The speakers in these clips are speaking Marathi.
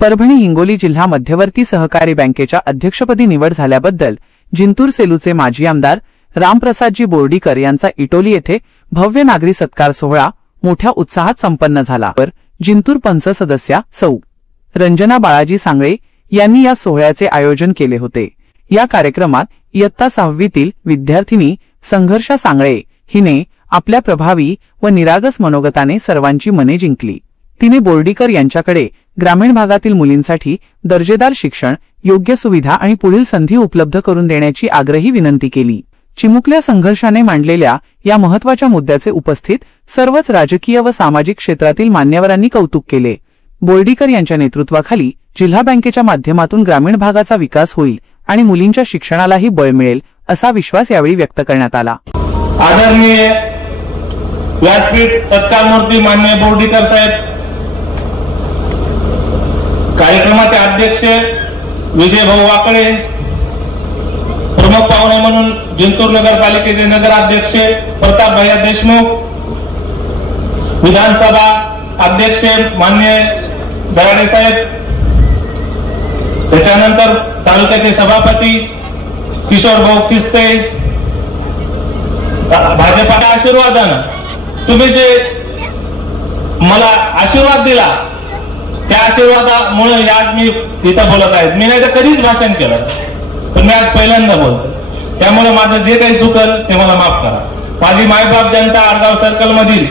परभणी हिंगोली जिल्हा मध्यवर्ती सहकारी बँकेच्या अध्यक्षपदी निवड झाल्याबद्दल जिंतूर सेलूचे माजी आमदार रामप्रसादजी बोर्डीकर यांचा इटोली येथे भव्य नागरी सत्कार सोहळा मोठ्या उत्साहात संपन्न झाला। जिंतूर पंच सदस्या सौ रंजना बाळाजी सांगळे यांनी या सोहळ्याचे आयोजन केले होते। या कार्यक्रमात इयत्ता 6वीतील विद्यार्थिनी संघर्षा सांगळे हिने आपल्या प्रभावी व निरागस मनोगताने सर्वांची मने जिंकली। तिने बोर्डीकर यांच्याकडे ग्रामीण भागातील मुलींसाठी दर्जेदार शिक्षण, योग्य सुविधा आणि पुढील संधी उपलब्ध करून देण्याची आग्रही विनंती केली। चिमुकल्या संघर्षाने मांडलेल्या या महत्त्वाच्या मुद्द्याचे उपस्थित सर्वच राजकीय व सामाजिक क्षेत्रातील मान्यवरांनी कौतुक केले। बोर्डीकर यांच्या नेतृत्वाखाली जिल्हा बँकेच्या माध्यमातून ग्रामीण भागाचा विकास होईल आणि मुलींच्या शिक्षणालाही बळ मिळेल असा विश्वास यावेळी व्यक्त करण्यात आला। आदरणीय व्यासपीठ सत्कारमूर्ती माननीय बोर्डीकर साहेब, कार्यक्रमाचे अध्यक्ष विजय भाऊ वाकळे, प्रमुख पाहुणे म्हणून जिंतूर नगरपालिकेचे नगराध्यक्ष प्रताप भैया देशमुख, विधानसभा अध्यक्ष माननीय दराडे साहेब, त्याच्यानंतर तालुक्याचे सभापती किशोर भाऊ खिस्ते, भाजपाच्या आशीर्वादानं तुम्ही जे मला आशीर्वाद दिला त्या आशीर्वादामुळे आज मी इथं बोलत आहे। मी नाही तर कधीच भाषण केलं, पण मी आज पहिल्यांदा बोलतो, त्यामुळे माझं जे काही चुकल ते मला माफ करा। माझी मायबाप जनता आडगाव सर्कल मधील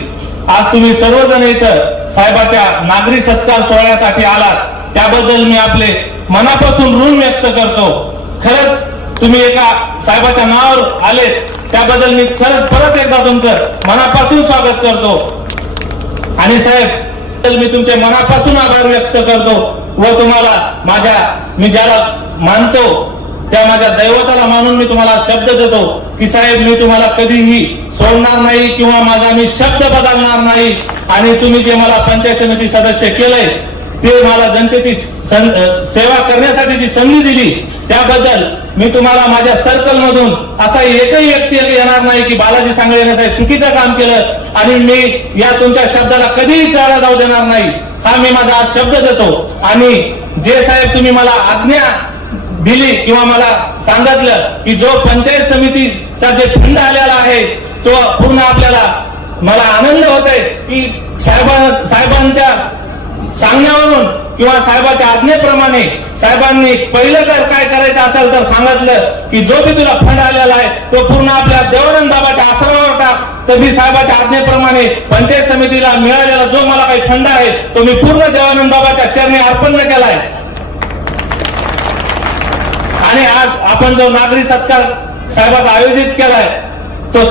आज तुम्ही सर्वजण इथं साहेबाच्या नागरी सत्कार सोहळ्यासाठी आलात, त्याबद्दल मी आपले मनापासून ऋण व्यक्त करतो। खरंच तुम्ही एका साहेबाच्या नावावर आलेत त्याबद्दल मी खरंच परत एकदा तुमचं मनापासून स्वागत करतो। आणि साहेब, मी तुमचे मनापासून आभार व्यक्त करतो व तुम्हाला मी ज्याला मानतो त्या माझ्या दैवताला मानून मी तुम्हाला शब्द देतो की साहेब, मी तुम्हाला कधीही सोडणार नाही किंवा माझा मी शब्द बदलणार नाही। आणि तुम्ही जे मला पंचायत समिती सदस्य केलंय ते मला जनतेची सेवा करण्यासाठी जी संधी दिली त्याबद्दल मी तुम्हाला माझ्या सर्कल मधून असा एकही व्यक्ती येणार नाही की बालाजी सांगळे यांनी चुकीचं काम केलं आणि मी या तुमच्या शब्दाला कधीही चारा जाऊ देणार नाही, हा मी माझा आज शब्द देतो। आणि जे साहेब तुम्ही मला आज्ञा दिली किंवा मला सांगितलं की जो पंचायत समितीचा जे फंड आलेला आहे तो पूर्ण आपल्याला मला आनंद होत आहे की साहेबांच्या सांगण्यावरून किंवा साहेबाच्या आज्ञेप्रमाणे साहेबांनी पहिलं जर काय करायचं असेल तर सांगितलं की जो बी तुला फंड आलेला आहे तो पूर्ण आपल्या देवानंद बाबाच्या आश्रमावर टाक। तर मी साहेबाच्या आज्ञेप्रमाणे पंचायत समितीला मिळालेला जो मला काही फंड आहे तो मी पूर्ण देवानंद बाबाच्या चरणी अर्पण केलाय। आणि आज आपण जो नागरी सत्कार साहेबाचा आयोजित केलाय तो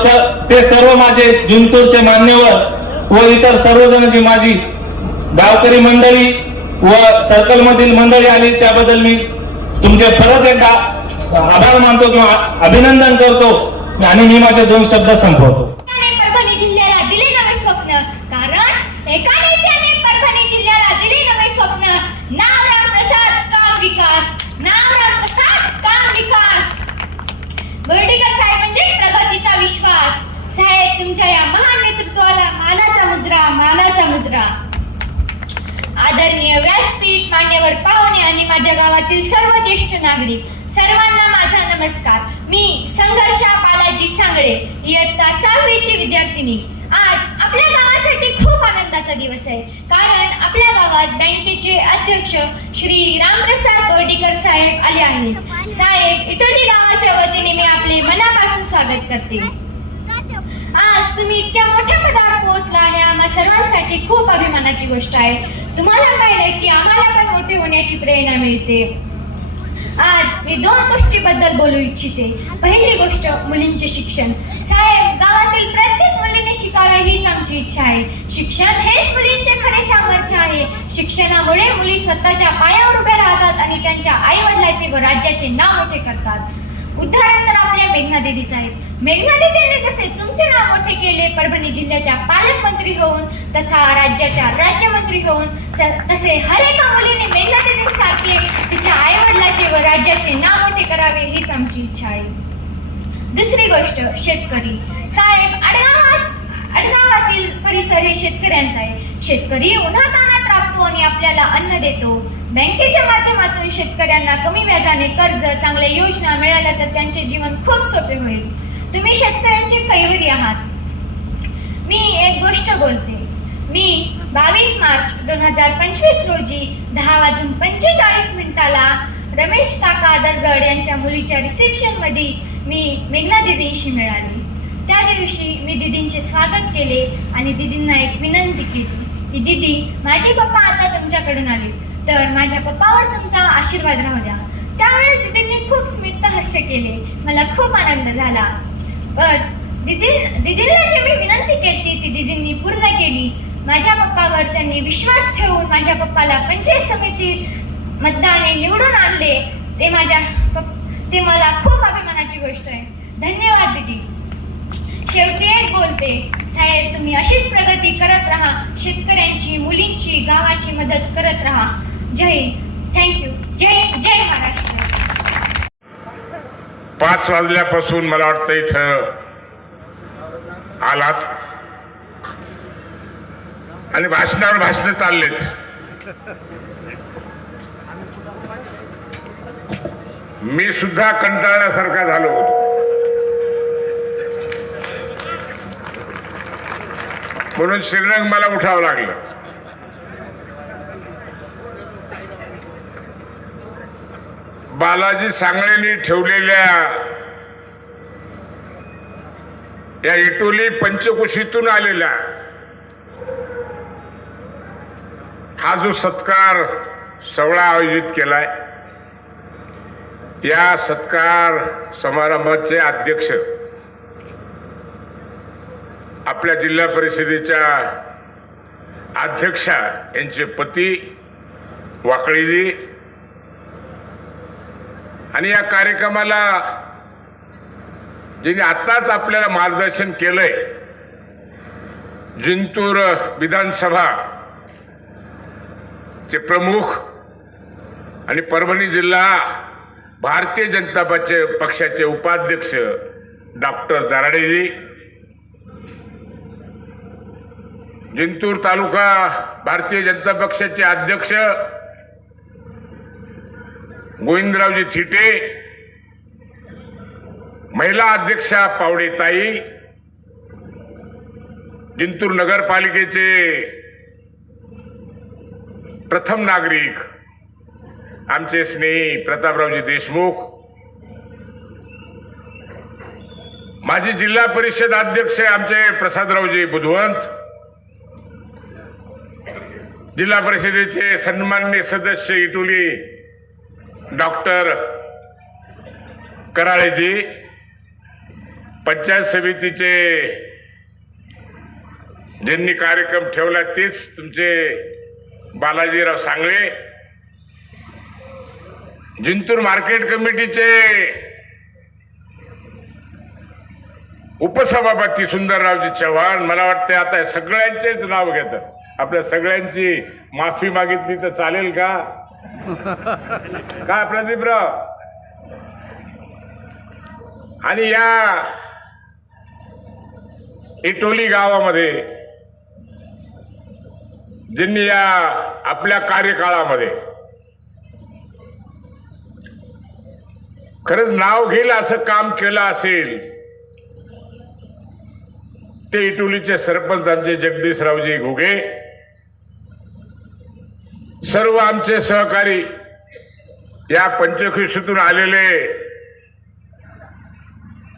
ते सर्व माझे जिंतूरचे मान्यवर व इतर सर्वजण जी माझी गावकरी मंडळी व सर्कल मधील मंडळी आली त्याबद्दल मी तुमचे परत एकदा आभार मानतो किंवा अभिनंदन करतो आणि मी माझे 2 शब्द संपवतो। परभणी जिल्ह्याला दिले नवे स्वप्न, कारण एका नेत्याने परभणी जिल्ह्याला दिले नवे स्वप्न। नाव रामप्रसाद काम विकास, नाव रामप्रसाद काम विकास। बोर्डीकर साहेब म्हणजे प्रगतीचा विश्वास। साहेब, तुमच्या या महान नेतृत्वाला मानाचा मुजरा, मानाचा मुजरा। आदरणीय व्यासपीठ, मान्यवर पाहुणे आणि माझ्या गावातील सर्व ज्येष्ठ नागरिक सर्वांना माझा नमस्कार। मी संघर्षा बालाजी सांगळे, इयत्ता 6वीची विद्यार्थिनी। आज आपल्या गावासाठी खूप आनंदाचा दिवस आहे, कारण आपल्या गावात बँकेचे अध्यक्ष श्री रामप्रसाद बोर्डीकर साहेब आले आहेत। साहेब, इटोली गावाच्या वतीने मी आपले मनापासून स्वागत करते। आज तुम्ही इतक्या मोठ्या पदावर पोहोचला हे आम्हा सर्वांसाठी खूप अभिमानाची गोष्ट आहे। तुम्हाला कळले की आम्हाला पण मोठे होण्याची प्रेरणा मिळते। आज मी 2 गोष्टीबद्दल बोलू इच्छिते। पहिली गोष्ट मुलींचे शिक्षण। साहेब, गावातील प्रत्येक मुलीने शिकावे हीच आमची इच्छा आहे। शिक्षण हेच मुलींचे खरे सामर्थ्य आहे। शिक्षणामुळे मुली स्वतःच्या पायावर उभ्या राहतात आणि त्यांच्या आई वडिलांचे व राज्याचे नाव मोठे करतात। उदाहरण तर आपल्या मेघना दीदीच आहे। मेघना दीदीने जसे तुमचे नाव मोठे केले परभणी जिल्ह्याच्या पालकमंत्री होऊन तथा राज्याच्या राज्यमंत्री होऊन, तसे हर एका मुलीने मेघना दीदींसारखे तिच्या आई वडिलांचे व राज्याचे नाव मोठे करावे हीच आमची इच्छा आहे। दुसरी गोष्ट शेतकरी। साहेब, आडगावातील परिसर हे शेतकऱ्यांचा आहे। शेतकरी उन्हातान्हात राबतो आणि आपल्याला अन्न देतो। बँकेच्या माध्यमातून शेतकऱ्यांना कमी व्याजाने कर्ज, चांगल्या योजना मिळाल्या तर त्यांचे जीवन खूप सोपे होईल. तुम्ही शेतकऱ्यांचे कैवारी आहात. मी एक गोष्ट बोलते. मी 22 मार्च 2025 रोजी 10:45 रमेश काका दरगड यांच्या मुलीच्या रिसेप्शन मध्ये मी मेघना दीदींशी मिळाली. त्या दिवशी मी दीदींचे स्वागत केले आणि दीदींना एक विनंती केली की दीदी, माझे पप्पा आता तुमच्याकडून आले तर माझ्या पप्पावर तुमचा आशीर्वाद राहू द्या. त्यावेळेस दीदींनी खूप स्मित हास्य केले. मला खूप आनंद झाला. पण दीदींना जे मी विनंती केली ती दीदींनी पूर्ण केली. माझ्या पप्पावर त्यांनी विश्वास ठेवून माझ्या पप्पाला पंचायत समिती मतदाने निवडून आणले. ते मला खूप अभिमानाची गोष्ट आहे. धन्यवाद दीदी. शेवटी एक बोलते, साहेब तुम्ही अशीच प्रगती करत राहा. शेतकऱ्यांची, मुलींची, गावाची मदत करत राहा. जय हिंद. थँक्यू. जय महाराष्ट्र. 5 वाजल्यापासून मला वाटतं इथं आलात आणि भाषणावर भाषणं चाललेत. मी सुद्धा कंटाळण्यासारखा झालो होतो. म्हणून श्रीरंग मला उठावं लागलं. बालाजी सांगळेंनी ठेवलेल्या या इटोली पंचकुशीतून आलेला हा जो सत्कार सोहळा आयोजित केलाय, या सत्कार समारंभाचे अध्यक्ष आपल्या जिल्हा परिषदेच्या अध्यक्षा यांचे पती वाकळीजी आणि या कार्यक्रमाला ज्यांनी आताच आपल्याला मार्गदर्शन केलंय, जिंतूर विधानसभा चे प्रमुख आणि परभणी जिल्हा भारतीय जनता पक्षाचे उपाध्यक्ष डॉक्टर दराडेजी, जिंतूर तालुका भारतीय जनता पक्षाचे अध्यक्ष गोविंदरावजी थिटे, महिला अध्यक्षा पावडेताई, जिंतूर नगरपालिकेचे प्रथम नागरिक आमचे स्नेही प्रतापरावजी देशमुख, माजी जिल्हा परिषद अध्यक्ष आमचे प्रसादरावजी बुधवंत, जिल्हा परिषदेचे सन्माननीय सदस्य इटोली डॉक्टर कराळेजी, पंचायत समितीचे ज्यांनी कार्यक्रम ठेवला तेच तुमचे बालाजीराव सांगळे, जिंतूर मार्केट कमिटीचे उपसभापती सुंदररावजी चव्हाण, मला वाटते आता सगळ्यांचेच नाव घेतात. आपल्या सगळ्यांची माफी मागितली तर चालेल का? काय प्रदीपराव? आणि या इटोली गावामध्ये ज्यांनी या आपल्या कार्यकाळामध्ये खरंच नाव घेईल असं काम केलं असेल ते इटोलीचे सरपंच आमचे जगदीशरावजी घुगे, सर्व आमचे सहकारी, या पंचकुशीतून आलेले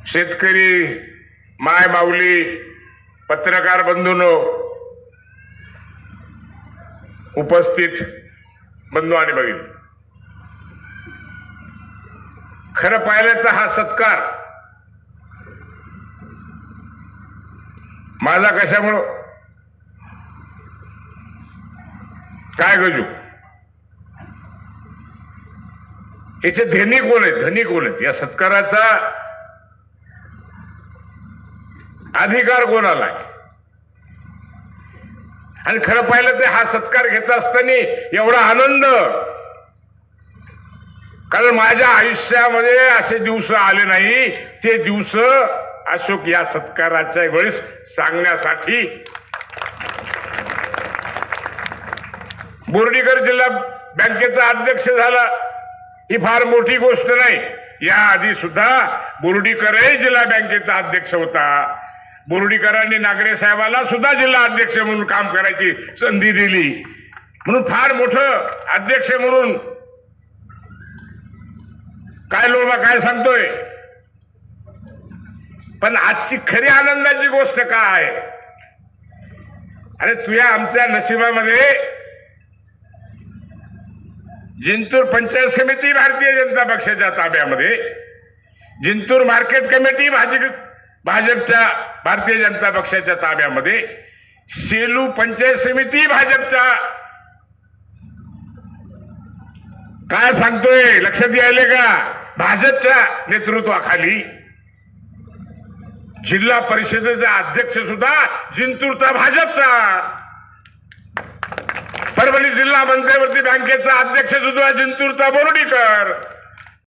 शेतकरी माय माऊली, पत्रकार बंधूंनो, उपस्थित बंधू आणि भगिनी, खरं पाहिलं तर हा सत्कार माझा कशामुळं काय गजू, याचे धनी कोण आहेत, धनी कोण आहेत, या सत्काराचा अधिकार कोणाला आहे? आणि खरं पाहिलं तर हा सत्कार घेत असताना एवढा आनंद, कारण माझ्या आयुष्यामध्ये असे दिवस आले नाही, ते दिवस अशोक या सत्काराच्या वेळेस सांगण्यासाठी बोर्डीकर जिल्हा बँकेचा अध्यक्ष झाला ही फार मोठी गोष्ट नाही. याआधी सुद्धा बोर्डीकरही जिल्हा बँकेचा अध्यक्ष होता. बोर्डीकरांनी नागरे साहेबाला सुद्धा जिल्हा अध्यक्ष म्हणून काम करायची संधी दिली, म्हणून फार मोठं अध्यक्ष म्हणून काय लोबा काय सांगतोय. पण आजची खरी आनंदाची गोष्ट काय, अरे तुझ्या आमच्या नशिबामध्ये जिंतूर पंचायत समिती भारतीय जनता पक्षाच्या ताब्यामध्ये, जिंतूर मार्केट कमिटी भाजपच्या भारतीय जनता पक्षाच्या ताब्यामध्ये, सेलू पंचायत समिती भाजपच्या, काय सांगतोय लक्षात यायले का, भाजपच्या नेतृत्वाखाली. जिल्हा परिषदेचा अध्यक्ष सुद्धा जिंतूरचा भाजपचा. परभणी जिल्हा मध्यवर्ती बँकेचा अध्यक्ष सुद्धा जिंतूरचा बोर्डीकर.